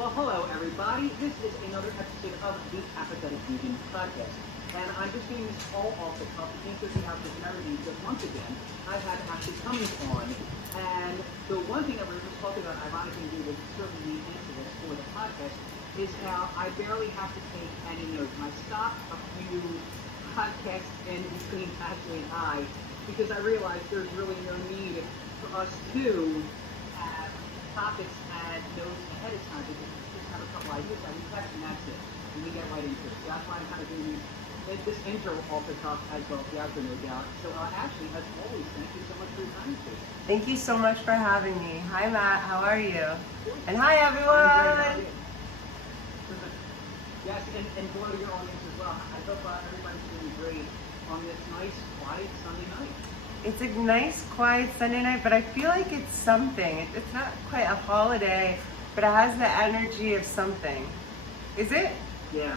Well, hello everybody. This is another episode of the Apathetic Vegan Podcast. And I'm just doing this all off the cuff to answer the opportunity because once again, I had Ashley Cummings on. And the one thing that we were just talking about, ironically, we will certainly answer this for the podcast, is how I barely have to take any notes. And I stopped a few podcasts in between Ashley and I because I realized there's really no need for us to have topics and notes ahead of time because we just have a couple ideas that we text and that's it. And we get right into it. That's why I'm kind of doing this intro off the top as well as the outro, no doubt. So Ashley, as always, thank you so much for your time today. Thank you so much for having me. Hi Matt, how are you? And hi I'm great. How are everyone! you? Yes, and hello to your audience as well. I hope everybody's doing great on this nice, quiet Sunday night. It's a nice, quiet Sunday night, but I feel like it's something. It's not quite a holiday, but it has the energy of something. Is it? Yeah.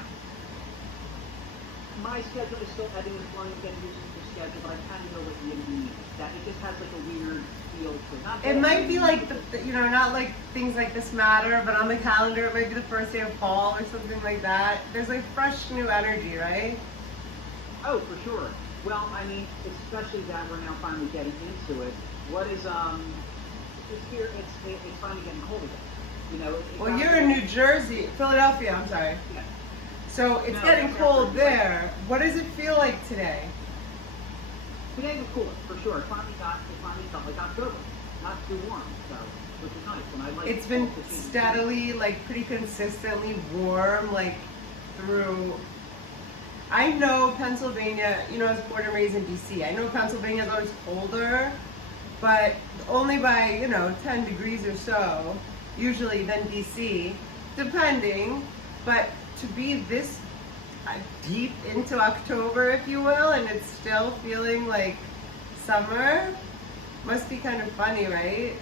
My schedule is still ebbing and flowing, getting used to the schedule, but I kind of know what you mean. That it just has like a weird feel to it. Not It might be like, not like things like this matter, but on the calendar it might be the first day of fall or something like that. There's like fresh new energy, right? Oh, for sure. Well, I mean, especially that we're now finally getting into it. What is it's here? It's finally getting cold again. Well, you're in New Jersey, Philadelphia. I'm sorry. Yeah. So it's getting cold there. What does it feel like today? Today was cooler, for sure. It finally felt like October. Not too warm, so which is nice. And I like It's been steadily, like pretty consistently warm, like through. I know Pennsylvania, I was born and raised in DC. I know Pennsylvania is always colder, but only by, 10 degrees or so, usually than DC, depending. But to be this deep into October, if you will, and it's still feeling like summer, must be kind of funny, right?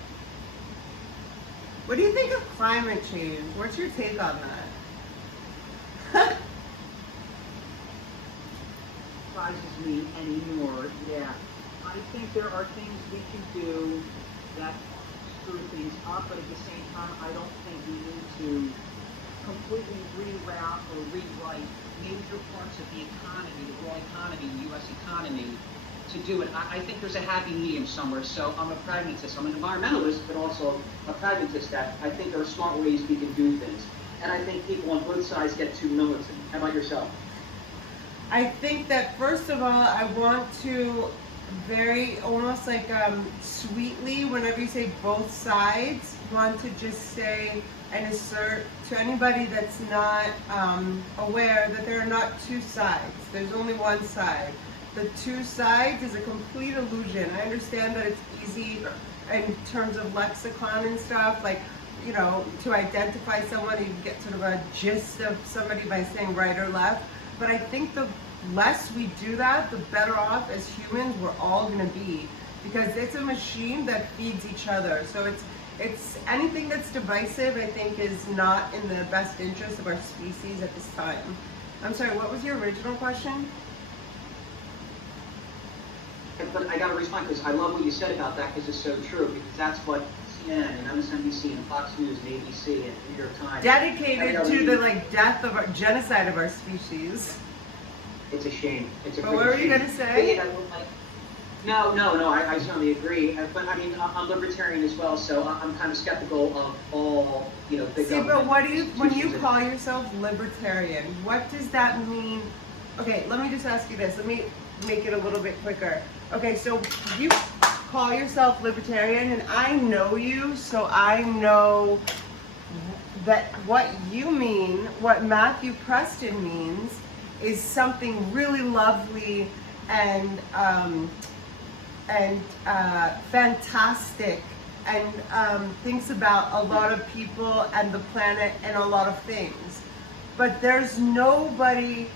What do you think of climate change? What's your take on that? Surprises me anymore. Yeah, I think there are things we can do that screw things up, but at the same time, I don't think we need to completely reroute or rewrite major parts of the economy, the world economy, the U.S. economy, to do it. I think there's a happy medium somewhere. So I'm a pragmatist. I'm an environmentalist, but also a pragmatist. That I think there are smart ways we can do things, and I think people on both sides get too militant. How about yourself? I think that first of all, I want to very almost like sweetly, whenever you say both sides, want to just say and assert to anybody that's not aware that there are not two sides. There's only one side. The two sides is a complete illusion. I understand that it's easy in terms of lexicon and stuff, like, to identify someone, you get sort of a gist of somebody by saying right or left. But I think the less we do that, the better off as humans we're all going to be, because it's a machine that feeds each other. So it's anything that's divisive, I think, is not in the best interest of our species at this time. I'm sorry, what was your original question? But I got to respond because I love what you said about that because it's so true. Because that's what CNN and MSNBC and Fox News and ABC and New York Times dedicated to the death of our genocide of our species. It's a shame. It's a. But what were you gonna say? No. I certainly agree. But I mean, I'm libertarian as well, so I'm kind of skeptical of all big. See, but what do you when you call yourself libertarian? What does that mean? Okay, let me just ask you this. Let me make it a little bit quicker. Okay, so you call yourself libertarian, and I know you, so I know that what you mean, what Matthew Preston means, is something really lovely and fantastic, and thinks about a lot of people and the planet and a lot of things. But there's nobody.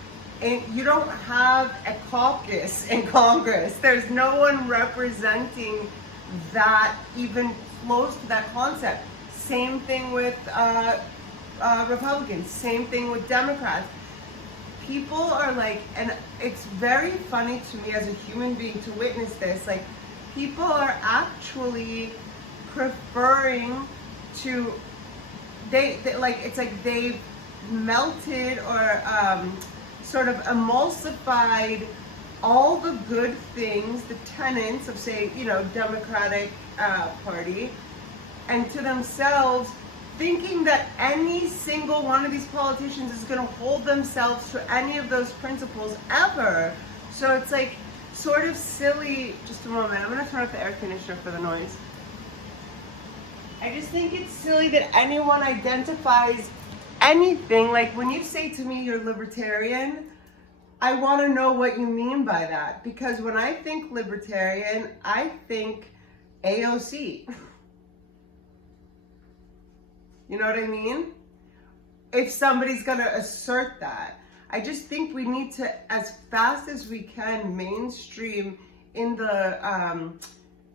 You don't have a caucus in Congress. There's no one representing that even close to that concept. Same thing with Republicans. Same thing with Democrats. People are like, and it's very funny to me as a human being to witness this, like people are actually preferring to they like, it's like they've melted or sort of emulsified all the good things, the tenets of, say, Democratic Party, and to themselves, thinking that any single one of these politicians is going to hold themselves to any of those principles ever. So it's like sort of silly. Just a moment, I'm going to turn off the air conditioner for the noise. I just think it's silly that anyone identifies anything. Like when you say to me you're libertarian, I want to know what you mean by that, because when I think libertarian, I think AOC. You know what I mean? If somebody's going to assert that. I just think we need to, as fast as we can, mainstream in the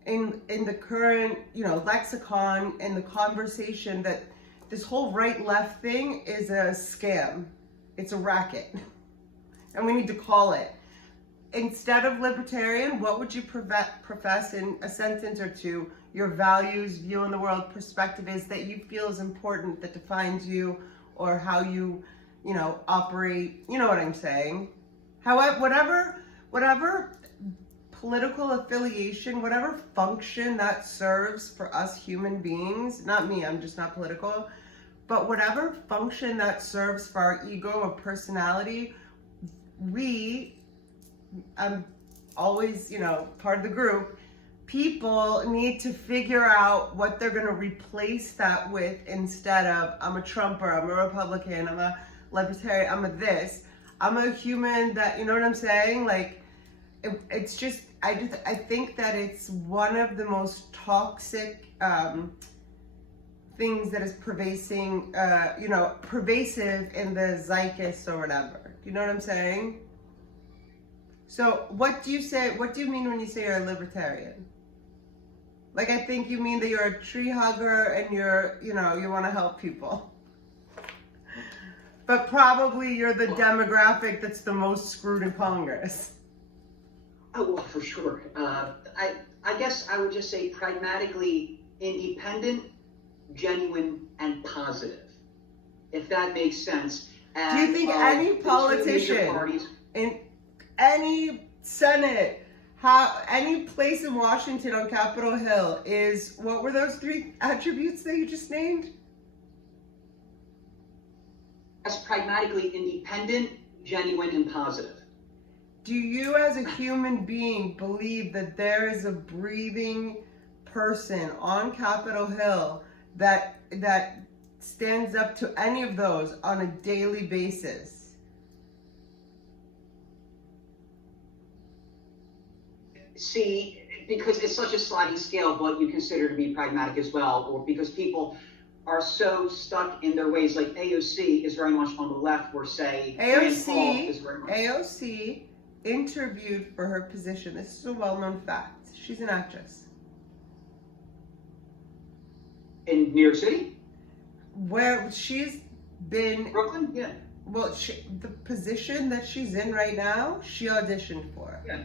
in the current, lexicon, in the conversation, that this whole right-left thing is a scam. It's a racket. And we need to call it. Instead of libertarian, what would you profess in a sentence or two? Your values, view in the world, perspective is that you feel is important, that defines you, or how you, operate. You know what I'm saying? However, whatever political affiliation, whatever function that serves for us human beings, not me, I'm just not political, but whatever function that serves for our ego or personality, I'm always, part of the group, people need to figure out what they're going to replace that with, instead of, I'm a Trumper, I'm a Republican, I'm a libertarian, I'm a this. I'm a human that, you know what I'm saying? Like, it's just, I think that it's one of the most toxic things that is pervasive in the zeitgeist or whatever. You know what I'm saying? So what do you mean when you say you're a libertarian? Like, I think you mean that you're a tree hugger and you want to help people. But probably you're the demographic that's the most screwed in Congress. Oh, well, for sure. I guess I would just say pragmatically independent, genuine, and positive, if that makes sense. And, do you think any politician in any Senate, any place in Washington on Capitol Hill is, what were those 3 attributes that you just named? As pragmatically independent, genuine, and positive. Do you as a human being believe that there is a breathing person on Capitol Hill that stands up to any of those on a daily basis? See, because it's such a sliding scale, what you consider to be pragmatic as well, or because people are so stuck in their ways. Like AOC is very much on the left, where say AOC interviewed for her position. This is a well-known fact. She's an actress. In New York City? Where she's been... Brooklyn? Yeah. Well, the position that she's in right now, she auditioned for. Yeah.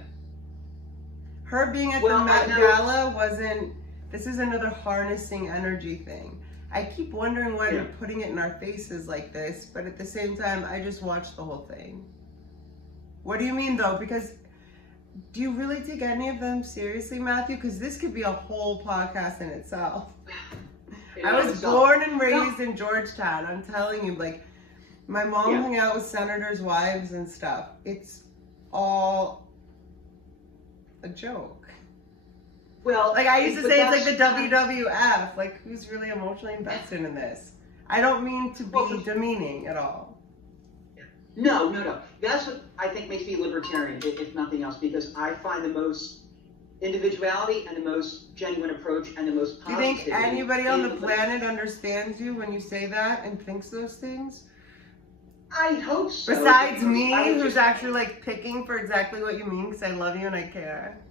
Her being at the Met Gala wasn't... This is another harnessing energy thing. I keep wondering why they're putting it in our faces like this, but at the same time, I just watched the whole thing. What do you mean, though? Because do you really take any of them seriously, Matthew? Because this could be a whole podcast in itself. I was born and raised in Georgetown. I'm telling you, like, my mom hung out with senators' wives and stuff. It's all a joke. Well, like, I used to say it's like the WWF. Like, who's really emotionally invested in this? I don't mean to be demeaning at all. No. That's what I think makes me libertarian, if nothing else, because I find the most individuality and the most genuine approach and the most positivity. Do you think anybody on the planet understands you when you say that and thinks those things? I hope so. Besides me, who's actually like picking for exactly what you mean, because I love you and I care.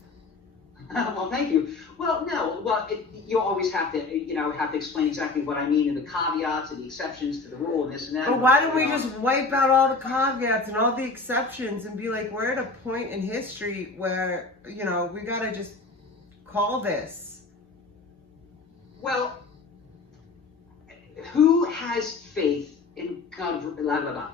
Well, thank you. Well, no. Well, you always have to, explain exactly what I mean, and the caveats and the exceptions to the rule and this and that. But why don't we just wipe out all the caveats and all the exceptions and be like, we're at a point in history where, we gotta just call this. Well, who has has faith in God? Blah blah blah.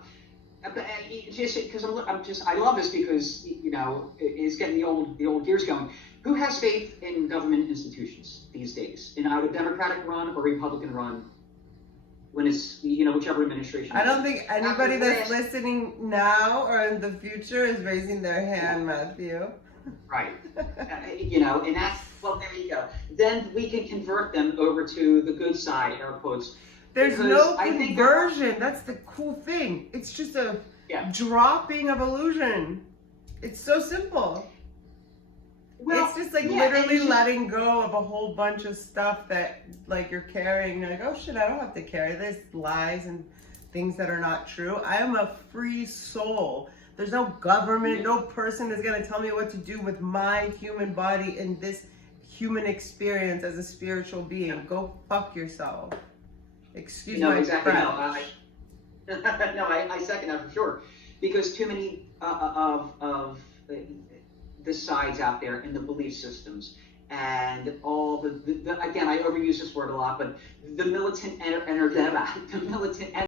Just because I love this because it's getting the old gears going. Who has faith in government institutions these days, in either Democratic run or Republican run? When it's whichever administration. I don't think anybody that's listening now or in the future is raising their hand, Matthew. Right. And that's, well, there you go. Then we can convert them over to the good side, air quotes. There's no conversion. That's the cool thing. It's just a dropping of illusion. It's so simple. Well, it's just like literally letting go of a whole bunch of stuff that like you're carrying. You're like, oh shit, I don't have to carry this, lies and things that are not true. I am a free soul. There's no government, no person is going to tell me what to do with my human body and this human experience as a spiritual being. Go fuck yourself. Excuse me. Exactly. No, I second that for sure. Because too many of the sides out there and the belief systems and all the again, I overuse this word a lot, but the militant